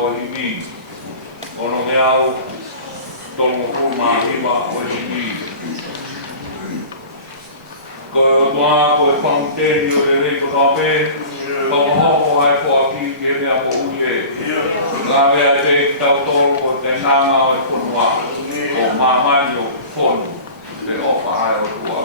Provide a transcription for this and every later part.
o himi. Ono me au tongo kuma hiwa o himi. Ko toa ko e pangteni o le reiko tape, tau hoko hai ko a ki ke mea po uke. Ngā mea te tau tolu o te nanga o e punua, o mamani o fonu, te opa hai o tua.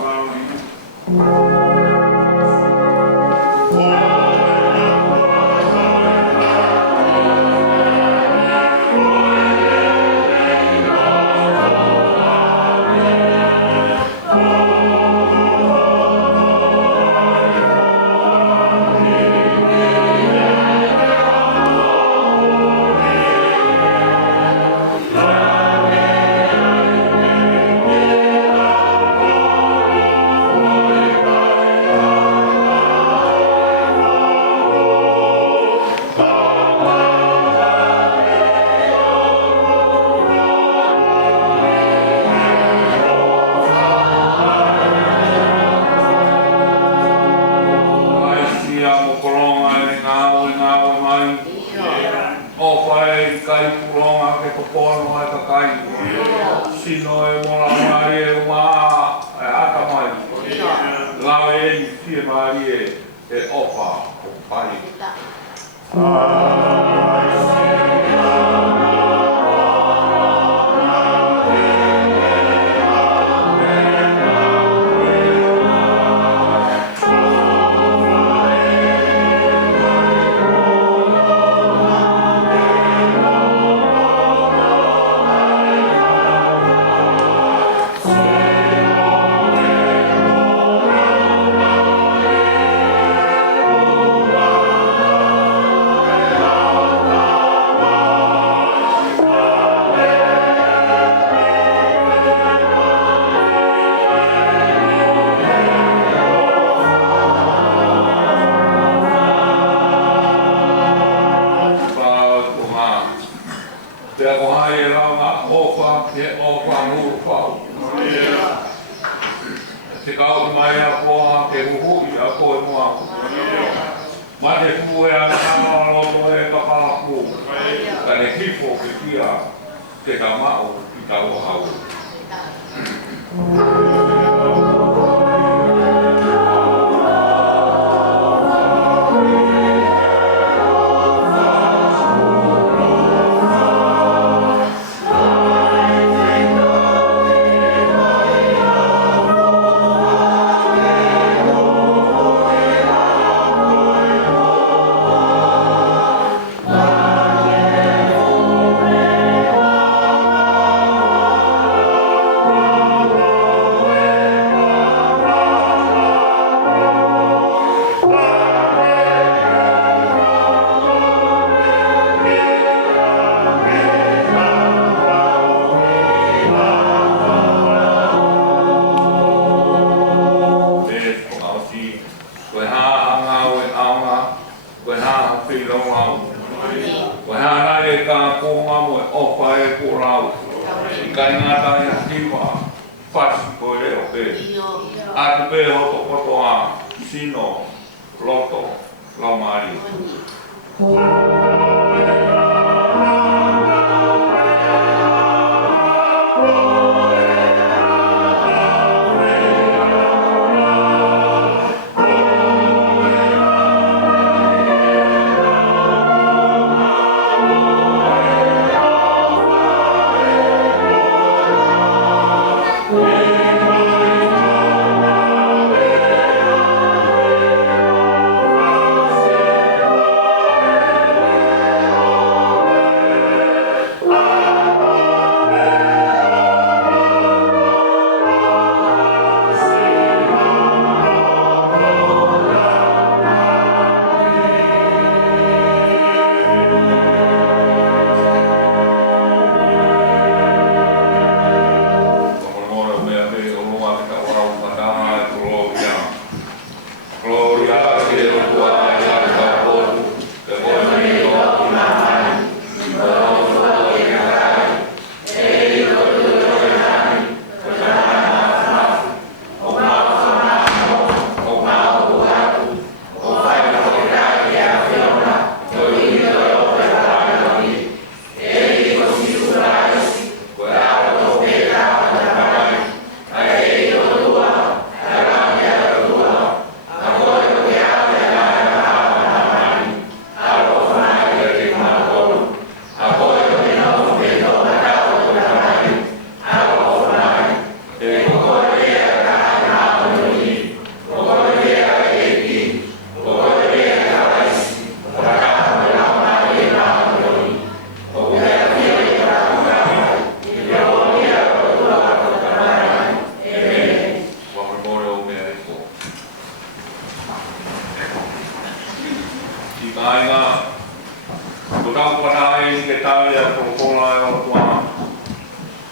kōkona e o tua.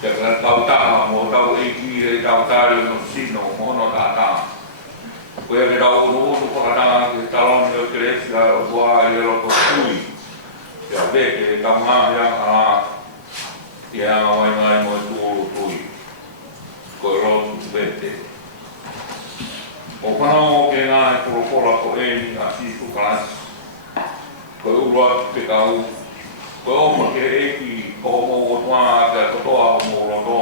Te ka tau taha mo tau eiki e tau tāre no sino mohono tātā. Koe ke tau unu whakatanga ke taloni o te resi a o tua e roko tui. Te a vete e tau ngāhia a te anga mai mai mo e tuoro tui. Koe rotu vete. O whanau ke ngā e korokora ko e ni a sifu kalasi. Koe urua te kau. Koe oma ke eki o mo o tua te totoa o mo roto.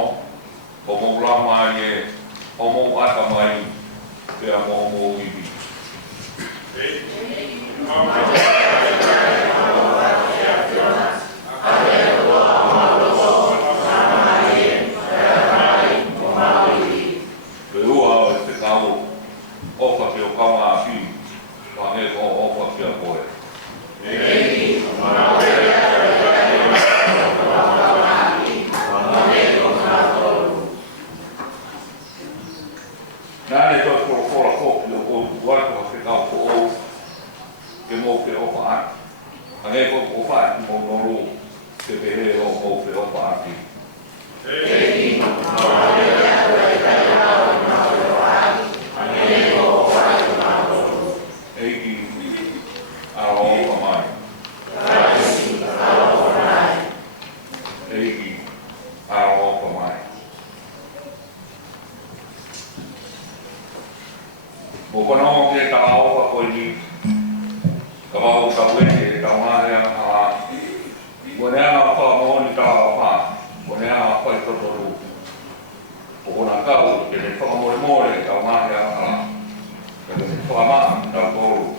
O mo rama e o mo ata mai te a mo ibi. Koe ua te kau ofa ki o kaunga a pi. Whange ko ofa ki a koe. Nāne tō kora kōki o kōku watua ke kau ko o ke mō ke opa ati. Hange ko opa ati mō noru ke pehe o mō ke opa ati. Eiki a opa mai. Eiki a opa mai. Mo kono ke ta opa ko ni ka wau ka wete ka mai a mo ne a pa mo ni ta opa mo ne a pa to to ru o na ka o ke le fa mo mo le ka mai a ka le fa ma ta ko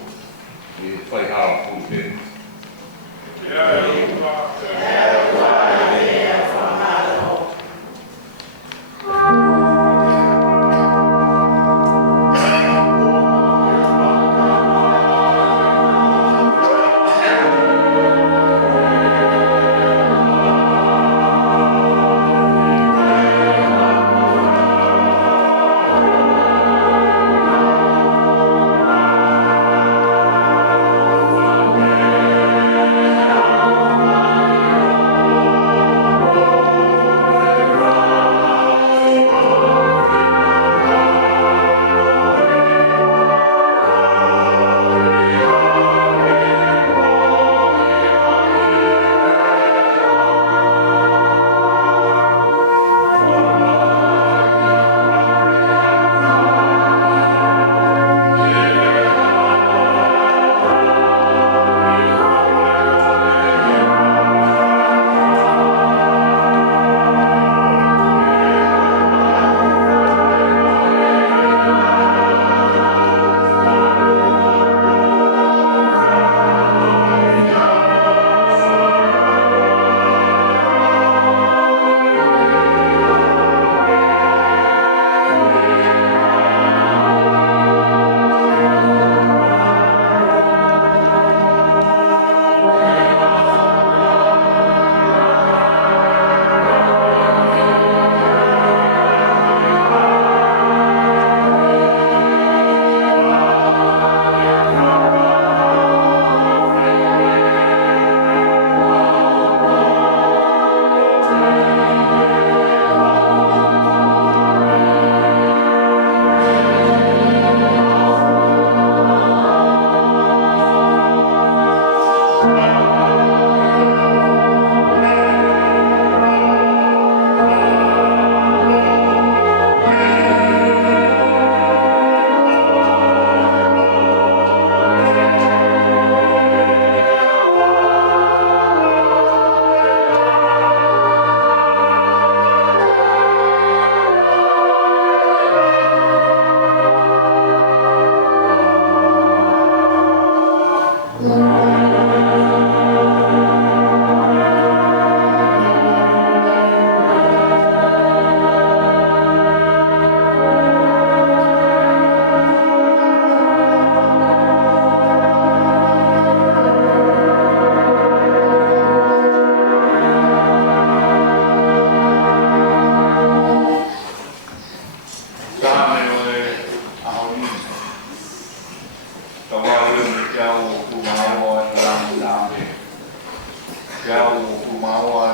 ni fa ha fu te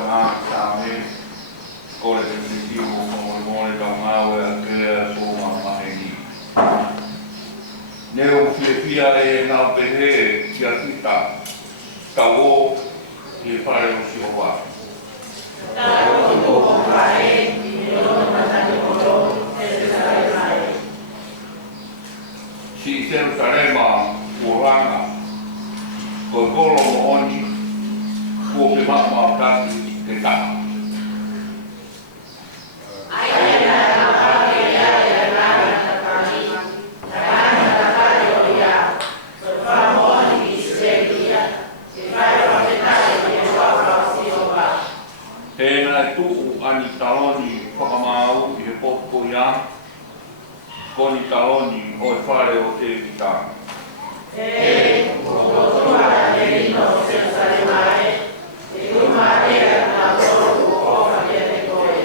ngā tāme, kore te tiki o mōre tau ngāwe a kere so ngā mahengi. Neo whiawhia e nā pehe kia kita, tau o ki e whare o si hoa. Tau o whae, i o matani o ro, e te sarai mai. Si i teru tarema o ranga, ko e kolo mo oni, ko ke mama o tati te taka. Ani taloni whakamau i he poko ia, koni taloni o e whare o te kita. E, o rotoa e rino se sare mai, e kuma ea nā tōru o whakia te koe.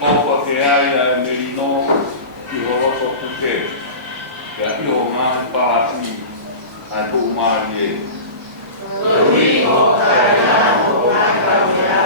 O whakia e merino i ho roto kuke, kia iho ngā pāti ai tō māri e. Tōri o kāna o kākawhia,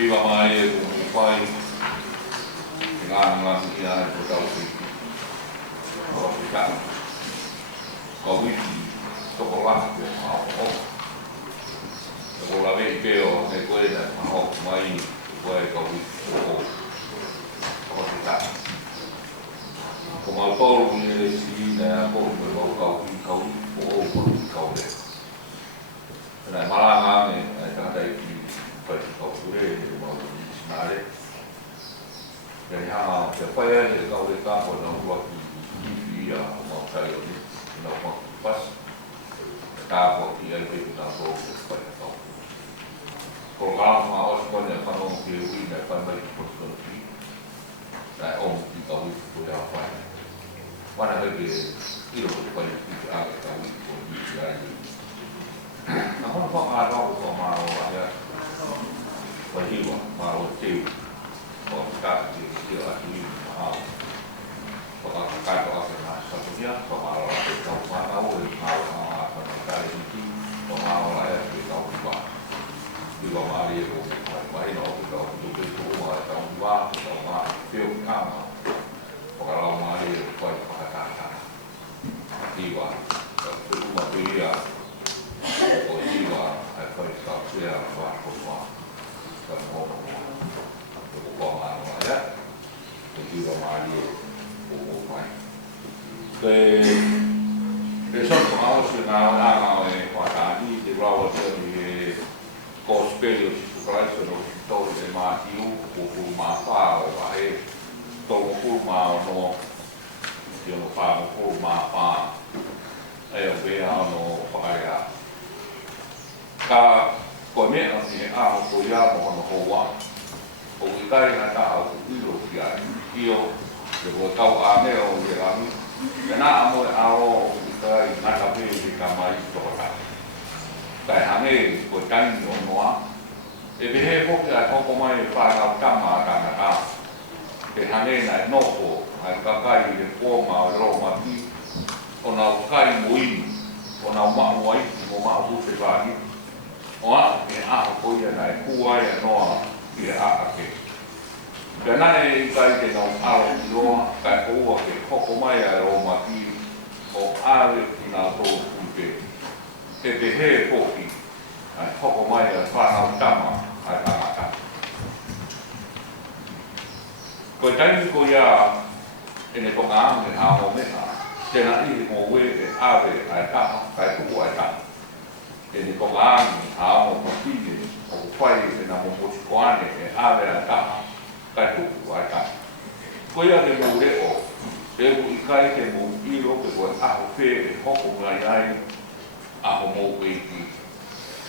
Iwa mai e kumi pai, ngā ki ai ko tau ki o Afrika. Ko wiki, toko laki o hao o. Ko la vei peo ne koe na maho mai koe ko wiki o Afrika. Ko mau tolu ni le si na ko me mau kau ki kau o ko kau le. Na malanga me ta dai ki pai kau pure mau ni sinare. Jadi hang supaya dia kau dekat pun nak buat dia mau cari ni nak buat pas tak buat dia itu tak boleh supaya kau. Kalau mau sekolah yang kalau dia ini nak baik perspektif, dah di kau itu boleh apa? Mana lagi itu supaya kita agak tahu kondisi lagi. Namun kalau ada orang mau ada bahiwa mau cewek o ka ki o aki a o ka ko ka na sa dia ko ma o ka ma na o ma o ka ka ni ki o ma o la e ki ka o ba di lo ma ri o ma i no ko o du ko ma ka o ba ko ma ki o ka ma o ka la ma ri ko ka ka ka di wa ko ma ri ya o di wa ai ko ka se a ba ko ma ka mo ya, jadi ramai umumai. Besok mau senang orang pada ini di luar dari gospel sekolah sekolah tahu dari mati ukur mapa, bahaya tahu ukur mau no, dia no pa ukur mapa, bea no bahaya. Ka komek nanti ukur ya mohon hawa. O ikai na ta au ilo ki ai io de ko tau a me o ye ami na amo ao ikai na ta pe ki ka mai to ka kai ame ko kan no noa e be he ko ka ko mai pa ka ka ma ka na ka ke hane na no ko ai ka kai de ko ma ro ma ki o na kai mui o na ma moi mo ma bu se ba ni o a ke a ko ye na ku ai no ia ake. Karena ikai te nau ao ki roa, kai oua ke hoko mai a o maki o awe ki nā tō kupe. Te te he poki, ai hoko mai a whanau tama ai tangata. Koe taimi ko ia e ne tonga ame hao mea, tēnā ihi mō we e awe ai taha, kai kuku ai taha. E ne tonga ame hao mō pine, o whai e nā mō koane e awe a taha, kai tuku ai taha. Koe a te mō reo, e u ikai te mō iro ke koe aho whē e hoko ngai ai, aho mō weiki.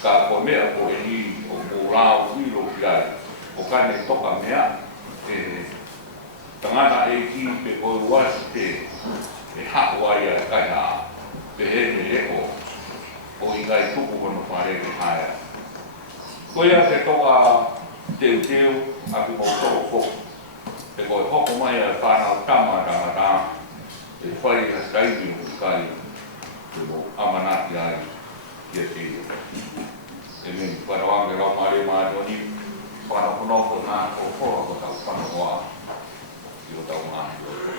Ka koe mea koe ni o mō rao iro ki ai, o kane toka mea, e tangata e ki pe koe wasi te, e hako ai ai kai a, pe he me reo, o ikai tuku kono whare ke haia. Koe a te toka teu, a ki mō toko, e koe hoko mai a whanau tama tangata, e whai ka skaimi o kai, te mō amanati ai, ki a te io. E meni, whanawange rau maare maaroni, whanau konoko nā kōkora ko tau whanau wā, i o tau mahi o tō.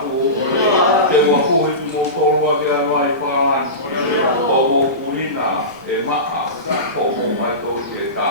ku te wa ku mo tolua ke mai pa o mo kulina e maa ko mo mai to ke ta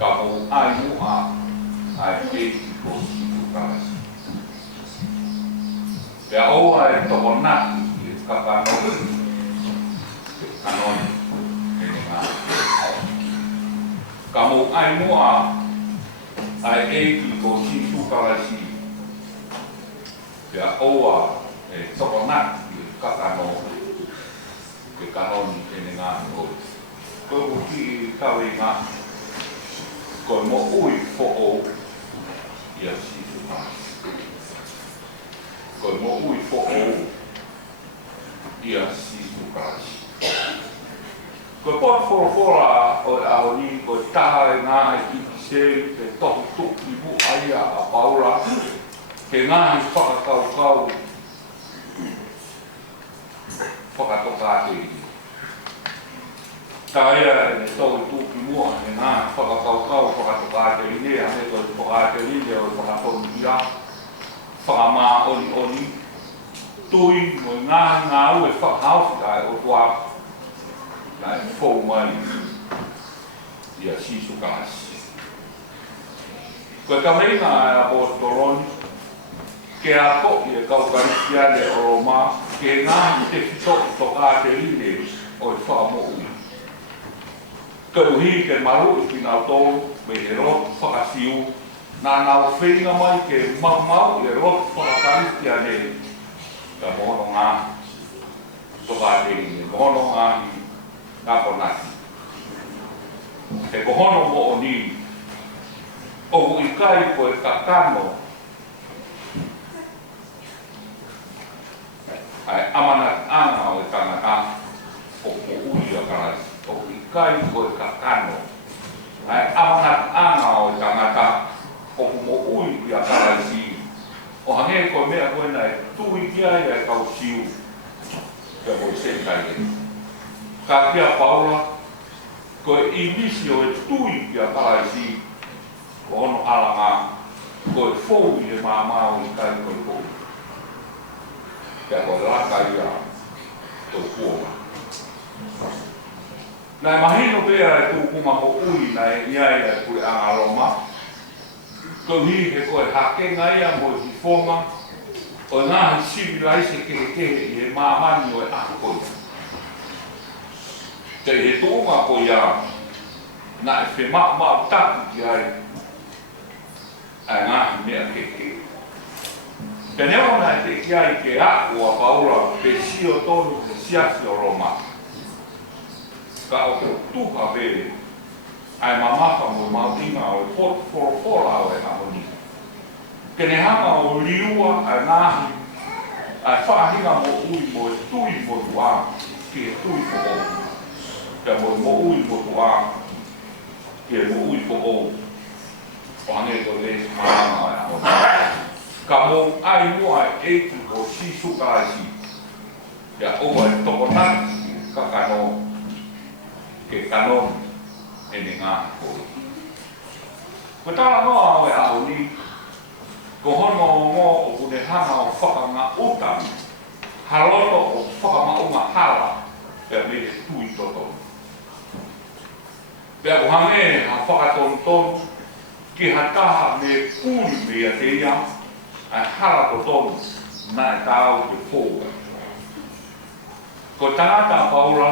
Kamu ai mua ai eki ko situ kalasi. Pea oa e toko naki e kakanoni. Kanoni. Ene ngā. Kamu ai mua ai eki ko situ kalasi. Pea oa e toko naki e kakanoni. E kanoni ene ngā ko. Koe ki kawe ngā. Koe mo ui fo'o ia situ kalasi. Koe mo ui fo'o ia situ kalasi. Koe pot forofora o ahoni, koe taha e ngā e kiki se, te tohu tuki mu aia a paura, ke ngā e whakakaukau, whakatokate i. Tā ea e tohu tuki mua, e ngā whakakaukau, whakatokate i ne, ane koe whakatokate i ne o whakatonu ia, whakamā oni, tui mo ngā ue whakahausi ai o tua, nai fōu mai ia sisu kalasi. Koe kawenga e apostoloni, ke a ko'i e kaukarisia le o Roma, ke ngā te whito tokate ine o i whakamoi. Koe uhi ke maru i kina tolu, me he rot whakasiu, nā nau whenga mai ke mau e rot whakakarisia le, ka mohono ngā tokate ine, mohono ngā ngā konaki. Te kohono mo o ni, o i kai ko e kakano, ai amanat anga o e tangata, o mo ui a karasi. O i kai ko e kakano, ai amanat anga o e tangata, o mo ui a karasi. O hange ko mea koe nai tui kia e kau siu, ke ko i senkai e. Ka kia paula, ko e inisi o e tui kia karaisi, ko ono alanga, ko e fōu i e māmao i kai ko e fōu. Kia ko e laka ia tō kuoga. Nai mahino pēra e tūkuma ko ui nai iai e kure anga Roma, ko hi he ko e hakenga ia mo i fonga, o ngā hi sivi laise kehe i e māmani o e akoi. Te he tōnga ko ia, na e whi mau taku ki ai, ai ngā mea keke. Te neo na e te ki ai ke aku a paura, pe sio tonu te siasi o Roma. Ka o te tuka vere, ai mamaka mo mautinga o e forofora o e hamoni. Ke ne hanga o liua ai ngāhi, ai whaahinga mo ui mo e tui mo tua, ki e tui mo o. Ka mo ui mo tua, ki e mo ui mo o. O hange ko le maanga ai hamoni. Ka mo ai mua e eitu o sisu kaisi. Ka oa e toko naki ka kano, ke kanon e ne ngā koi. Ko tāna noa o e ahoni, ko hono o ngō o kune hana o whakanga utami, haroto o whakamaunga hala, pia me e tui toto. Pia ko hange ha whakatonu, ki ha taha me kūri me a te ia, ai hala to tonu, na e tāu te fōga. Ko tangata paura,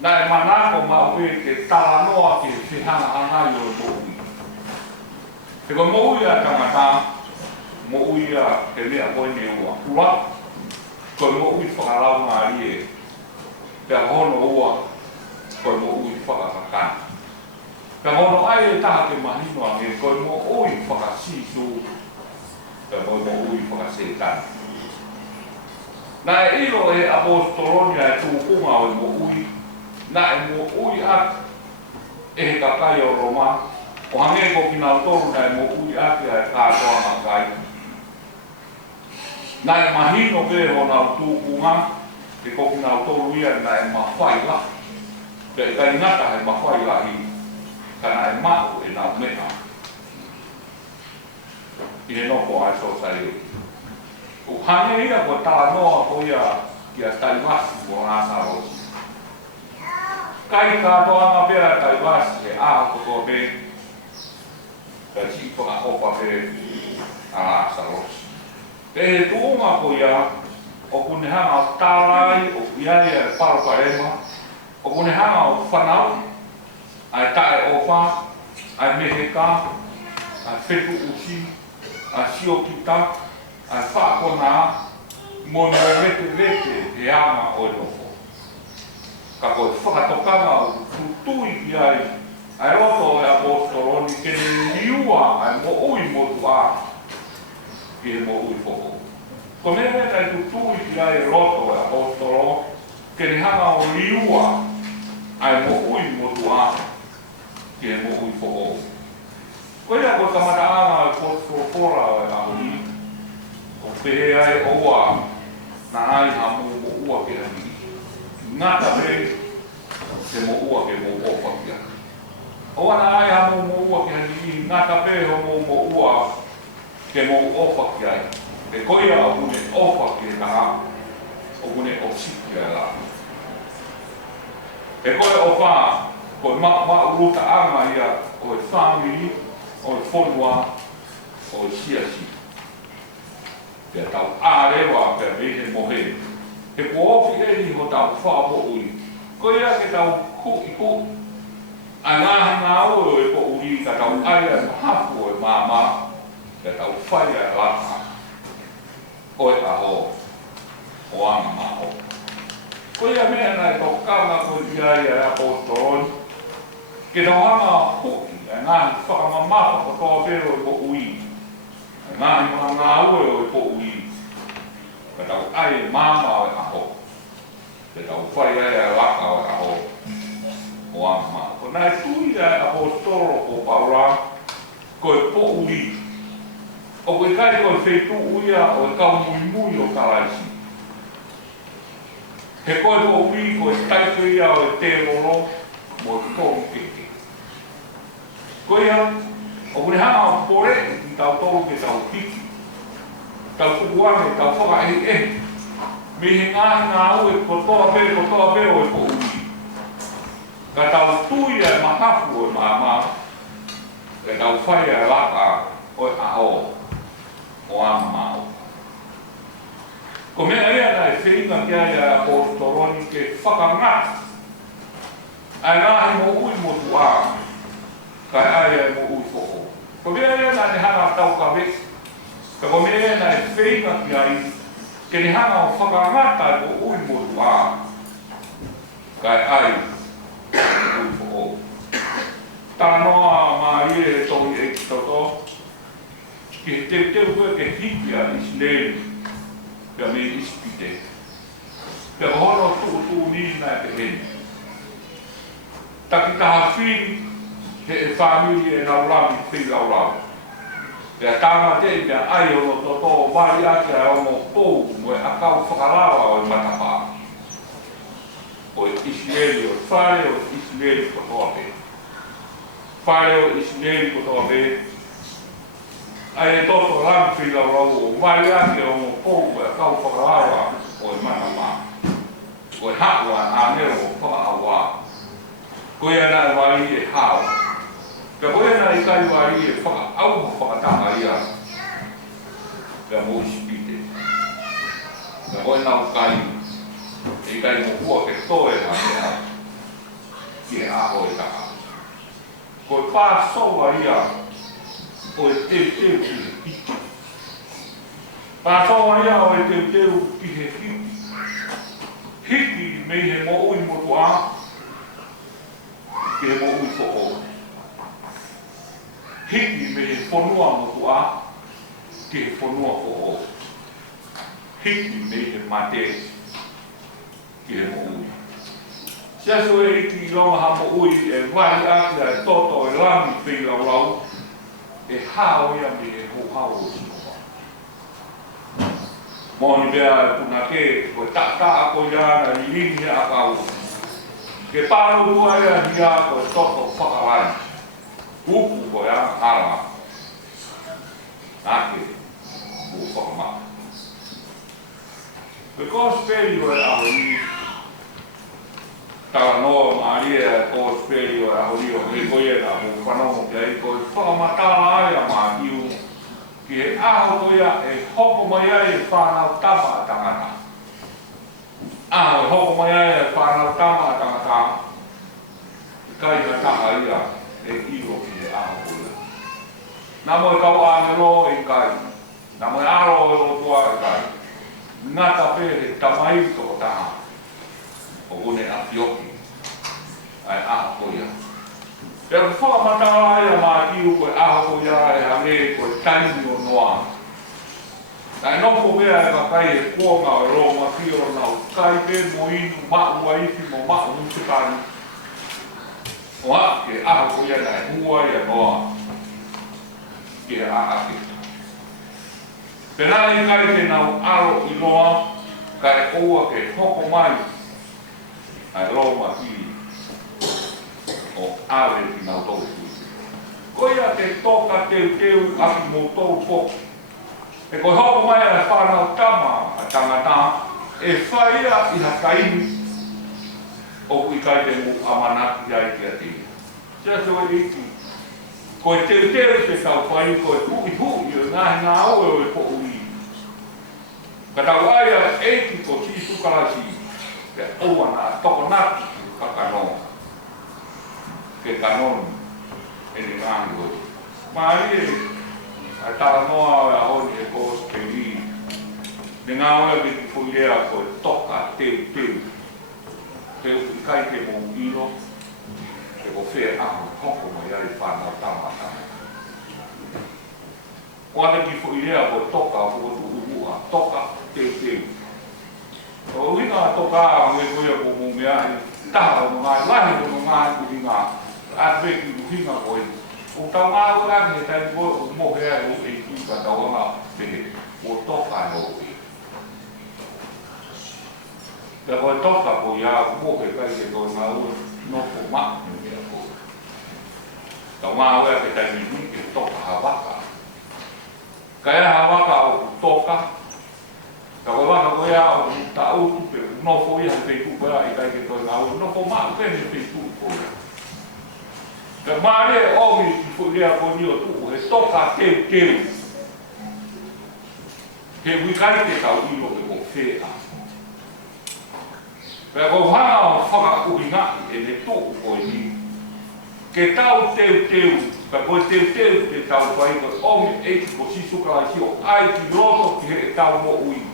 na e manako maue te tānoa ki whihanga angai o e moui. Te ko moui a tangata, moui a te mea koine ua ua, ko moui whakarau ngā rie, te hono ua, ko moui whakakakana. Te hono ai e taha te mahino a me, ko moui whakasisu, te moui whakasetana. Na e ilo e apostolonia e tūkunga o e moui, na e mo ui at e he kakai o Roma, o hange ko kina o toru na e mo ui at e kātoa na kai. Na e mahino ke hona o tūkunga, e ko kina o toru ia na e mawhaila, ke e kai ngata he mawhaila hi, kana e mau e nā mea. I he noko ai so sai e. O hange ia ko tā noa ko ia ki a taimasi o ngā sarosi. kai katoa ngā pera kai wasi e aho kotoa me, kai chiko ngā opa pe ala asaros. Pe he tuunga ko ia, o kune hanga o tārai, o iai e paraparema, o kune hanga o whanau, ai tae opa, ai meheka, ai whetu usi, ai sio kita, ai whakona, mona rete he ama o nofo. Ka koe whakatokanga o tutui ki ai roto e apostoloni, ke ne liua ai mo ui motu a, ki he mo ui foko. Ko mea kai tutui ki ai roto e apostolo, ke ne hanga o liua ai mo ui motu a, ki he mo ui foko. Ko ia ko tamata anga e potopora o e ahui, o pehe ai oua, na ai ha mo ua ke hani. Ngata me, se mo ua ke mo opa kia. O ana ai ha mo ua ke hani, ngata me ho mo ua ke mo opa kia. E koia o kune opa kia kaha, o kune o sikia la. E koia o wha, koe ma uruta anga ia, o e whamiri, o e whonua, o e siasi. Pea tau ārewa pea mehe mohe. He ko ofi eri ho tau whaapo ui. Ko ia ke tau ku i ku. A ngāhi ngā ue e po ui ka tau aia e mahapu e māma. Ke tau whaia e laka. O e aho. O anga maho. Ko ia mea nai tau kanga ko ia e apostolon. Ke tau hanga hui e ngāhi whakamamapa ko toa pero e po ui. E ngāhi mga ngā ue o e po ui. Ka tau ai māma o e aho. Ke tau whai ai e laka o e aho. O ama. Ko nai tui e apostolo o Paula, ko e po ui. O koe kai ko e wheitu uia o e kau mui mui o karaisi. He koe po ui ko e taitu ia o e te roro mo e tōru keke. Ko ia, o kune hanga o pore i tau tōru ke tau hiki. Tau kukuane, tau whaka e. Me he ngāhi ngā ue ko toa pe o e po ui. Ka tau tui e mahapu o e māma. E tau whai e laka o e aho. O ama mao. Ko mea ea nai whiringa ki ai a apostoloni ke whakangata. Ai ngāhi mo ui motu a. Kai ai e mo ui foko. Ko mea ea nai hana tau ka vesi. Ka ko mea nai whiringa ki ai, ke ni hanga o whakangata e ko ui motu a. Kai ai, ui foko. Tāna noa mā ie e tohi e ki toto, ki he teu koe ke hiki a Islēni, pia me ispite. Pia ko hono tuku nini nai ke heni. Taki taha whiri, he e whamiri e naurami, whiri naurami. Pea tāma te pia ai ono toto wari ake a ono pou mo e akau whakarawa o e matapā. O e Islēni o whare o Islēni kotoa pe. Whare o Islēni kotoa pe. Ai e toto rami rau o wari ake o ono pou mo e akau whakarawa o e matapā. O e haua a nero o whakaawa. Ko ia nā e wari e hao. Pea koe nā i kai wari e whakaauha whakatanga ia. Pea mo ispite. Pea koe nā kai, e kai mo hua ke toe nā mea. Ki e aho e taka. Koe pā soa ia, o e teu ki he hiki. Pā soa ia o e teu ki he hiki. Hiki me he mo ui motu a. Ki he mo ui foko. Hiki me he whanua motu a, ki he whanua ko o. Hiki me he mate, ki he mo ui. Siaso e iki i longa ha mo ui e wari ake e toto e rami whi rau, e hao ia me he hau o sinoa. Moni bea e puna ke, ko e tata a ko iana i ringi a kau. Ke pāro tua ea hia ko e toto whakarai. Uku ko ia harama. Nake, u whakamata. Because peri o e aho ni, tala noa maaria ko sperio a horio e ko ia ka mo whanongo kia i ko whakamatala ai a maa kiu ki e aho ko ia e hoko mai ai e whanau tama a tangata. Aho e hoko mai ai e whanau tama a tangata kai ka taha ia e iro ki e aho ko ia. Nā mo e kau āngelo e kai, nā mo e aro e o tua e kai, ngata pē he tamai toko taha o une a pioki ai aho ko ia. Pero whakamatala ai a maa kiu koe aho ko ia e hange koe taini o noa. Nai noko mea e kakai e kuonga o roma ki o nau kai pē mo inu mau a iti mo mau musikani. O a ke aho ko ia nai hua ia noa. Ke a ake. Pena i kai te nau aro i noa, kai oua ke hoko mai ai roma ki o awe ki nau tau tui. Koia te toka teu aki mo tau po. E koe hoko mai ai whanau tama a tangata, e whaia i hakaini o kui kai te mu amanaki ai ki a tini. Sia se wei iki. Koe teu te tau whai, koe hui o ngā oe o e po ui. Ka tau aia eiki ko si sukarasi, ke oua nā toko naki ka kanon. Ke kanon e ni ngāhi hoi. Māri e, ai tala noa o e ahoni e kōs ke ni. Ne ngā oe me ki whuirea koe toka teu. Teu i kai te mō ino, e ko whea ahu hoko mai ai whanau tamata. O ane ki whuirea koe toka o koe uua, toka teu. O winga toka a me koe ko mō mea e taha o ngā lahi o ngā kuri ngā atwe ki uhinga koe. O tau ngā ura me tai koe o mohea o e kipa tau ngā pehe o toka no e. Ka koe toka ko ia mohe kai te koe ngā ua noko mak me mea koe. Tau ngā ura ke tai mi ke toka hawaka. Ka ea hawaka o toka. Ka koe waka koe a o ta utu pe nofo ia te kupea i kai ke koe ngā ua noko mak pe me te tu koe. Ka maare o mi ki whuirea ko ni o tuku he toka teu. He wikai te tau ilo e ko whea. Pea ko hanga o whaka uhinga e ne tuku koe ni. Ke tau teu, ka koe teu te tau whai koe o mi eiki ko sisuka ai si o ai ki roto ki he tau mo ui.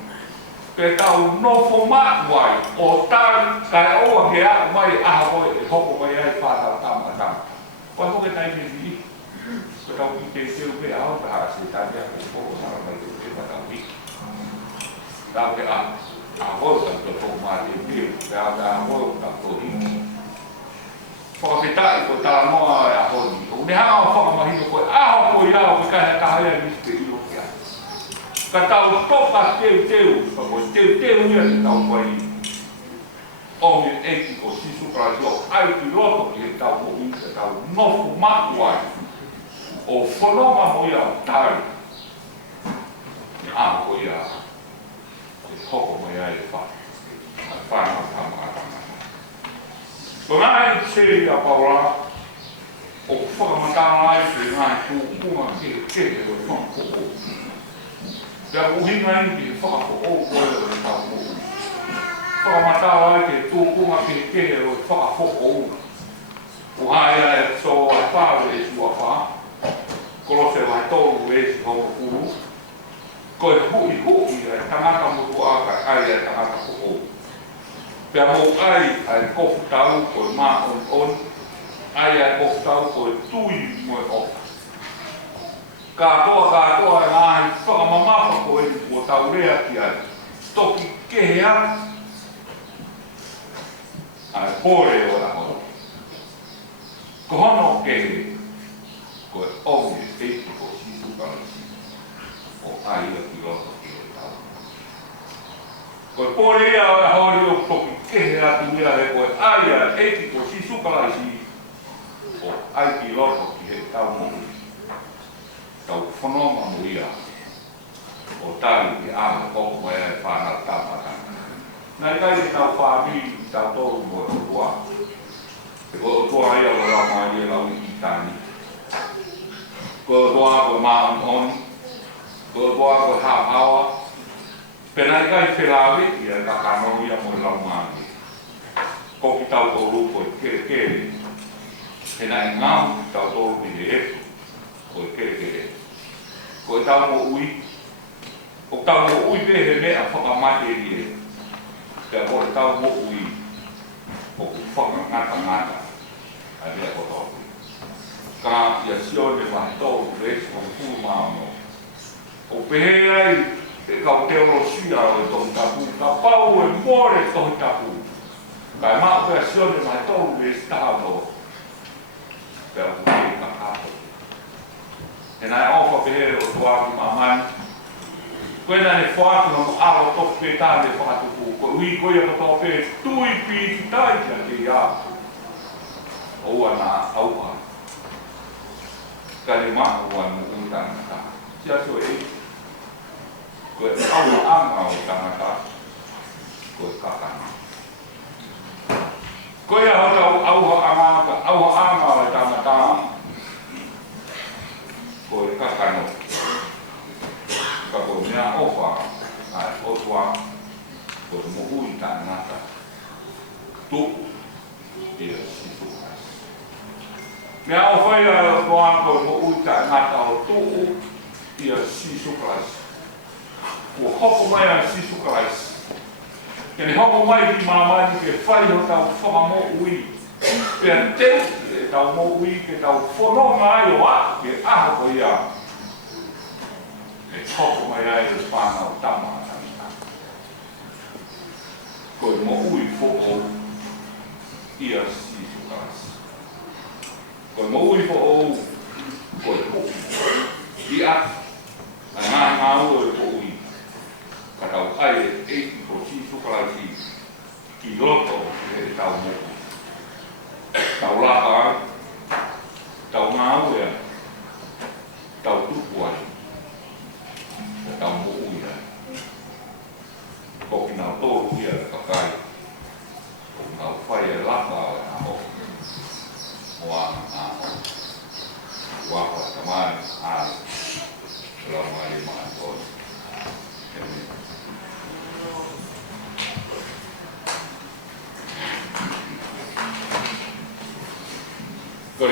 Pe tau nofo makuai o tari kai oa ke a mai aha koe e hoko mai ai whātau tama. Koe hoke tai me ni, ko tau ki te teu pe ao pe hara se tari a koe hoko sara mai te patau ni. Tau ke a hoi tau to tō maa te teu, pe a hoi tau tō hiki. Whakawhetai ko tā noa e a honi. O ne hanga o whakamahino koe aho koe iao koe kai hata haia nisi te ilo kia. Ka tau toka teu, ka koe teu ia te tau koe i. O me eiki ko sisu prasio, ai ki roto ki he tau ko i te tau nofu maku ai. O whanonga mo ia o tari. Ni aho ko ia. E hoko mo ia e wha. Ai whanau tama atama. Ko ngā e seri a paura, o whakamatana ai te ngā e tūpunga ke o whanako. Pea uhinga i ki he whakako o koe o e tau ko. Whakamatala ai te tūpunga ke o whakako o. O haia e so ai whāwe e sua whā. Kolose vai tōru e si hoko kuru. Ko e hui e tangata mutu aka ai e tangata ko o. Pea mō ai kofu tau koe mā on, ai kofu tau koe tui moe o. Kātoa e ngāhi whakamamapa koe ni kua tau rea ki ai. Toki kehe atu. Ai pōre o la hono. Ko hono kehe koe omi eiki ko sisu kalisi. O ai a ki roto ki o tau. Koe pōre ia o la hori o toki kehe atu ia he koe ai a eiki ko sisu kalisi. O ai ki roto ki he tau mōri. Tau whanonga mo ia. O tai ki āna koko mai e whānau tāpatanga. Nai kai tau whāmi tau tōru mo e rua. tua ia o la mai ia lau I tani. Ko tua ko maon ko tua ko hawa penai kai pelawi ia ka kano ia mo lau mai. Ko ki tau o rupo kere penai ngau tau o bile ko kere ko tau mo ui o tau mo ui pe he me a whakamate rie te ko tau mo ui o whakangata a rea ko tau ka ia sione mai tau res o fu mamo o pehe ai e kau te oro sia o tohi tapu ka pau e more tohi tapu kai maa pea sione mai tau res tahano pea kuke ka kato e nai ofa pehe o tuaki mamani koena ne whaatu no alo toki pe tāne whakatuku ko ui koia ka tau pe tui piti tai kia te ia oua nā auha kare maa ua nu tangata sia so e koe aua anga o tangata koe kakana koe auha anga o tangata koe kakano ka koe mea ofa ai otua koe mohui tangata tu ia situ mea o whai a toa koe mo uita ngata o tuu ia sisu Christ. Ko hoko mai a sisu Christ. Kene hoko mai ki mamani ke whai ho tau whaka mo ui. Pea te e tau mo ui ke tau whono mai o a ke aho ko ia. E hoko mai ai e whanau tama tangita. Koe mo ui whoko ia sisu Christ. Koe maui po ou, koe puki. I a, a ngā ua e po ui. Ka tau ai e eiki ko sisu kalaki ki loto e tau moku. Tau laka ai, tau ngā ua, tau tupu ai, e tau moku ai. Ko ki nau tōru ia e kakai, ko nau whai e laka ai a hoki. Wah, teman, selama 5 tahun. Kau